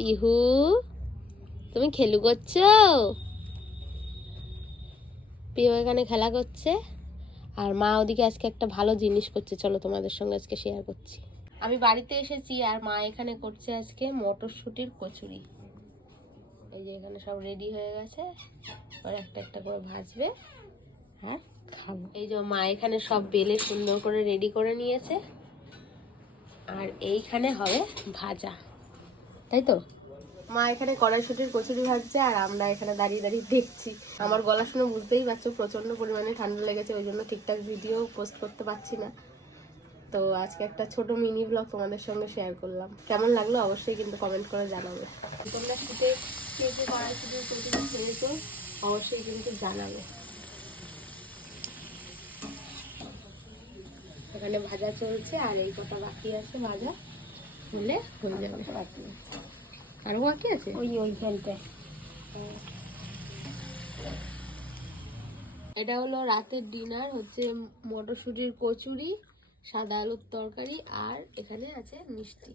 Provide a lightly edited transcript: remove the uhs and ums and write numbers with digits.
পিহু তুমি খেলু করছো? পিহু এখানে খেলা করছে আর মা ওদিকে আজকে একটা ভালো জিনিস করছে, চলো তোমাদের সঙ্গে আজকে শেয়ার করছি। আমি বাড়িতে এসেছি আর মা এখানে করছে আজকে মটরশুঁটির কচুরি। এই যে এখানে সব রেডি হয়ে গেছে, আর একটা একটা করে ভাজবে আর খাবো। এই যে মা এখানে সব বেলে সুন্দর করে রেডি করে নিয়েছে আর এইখানে হবে ভাজা, তাই তো? মা এখানে কড়াইশুঁটির কচুরি ভাজছে আর আমরা এখানে দাঁড়িয়ে দাঁড়িয়ে দেখছি। আমার গলা শুনে বুঝতেই পারছো প্রচন্ড পরিমাণে ঠান্ডা লেগেছে, ওই জন্য ঠিকঠাক ভিডিও পোস্ট করতে পারছি না। তো আজকে একটা ছোট মিনি ব্লগ তোমাদের সঙ্গে শেয়ার করলাম। কেমন লাগলো অবশ্যই কিন্তু কমেন্ট করে জানাবে। তোমরা শীতে কে কে কড়াইশুঁটির কচুরি খেয়েছো অবশ্যই কিন্তু জানাবে। এখানে ভাজা চলছে আর এই কটা বাকি আছে, ভাজা হলে হয়ে যাবে। আরো বাকি আছে ওই ফেলতে। এটা হলো রাতের ডিনার, হচ্ছে মটরশুঁটির কচুরি, সাদা আলুর তরকারি আর এখানে আছে মিষ্টি।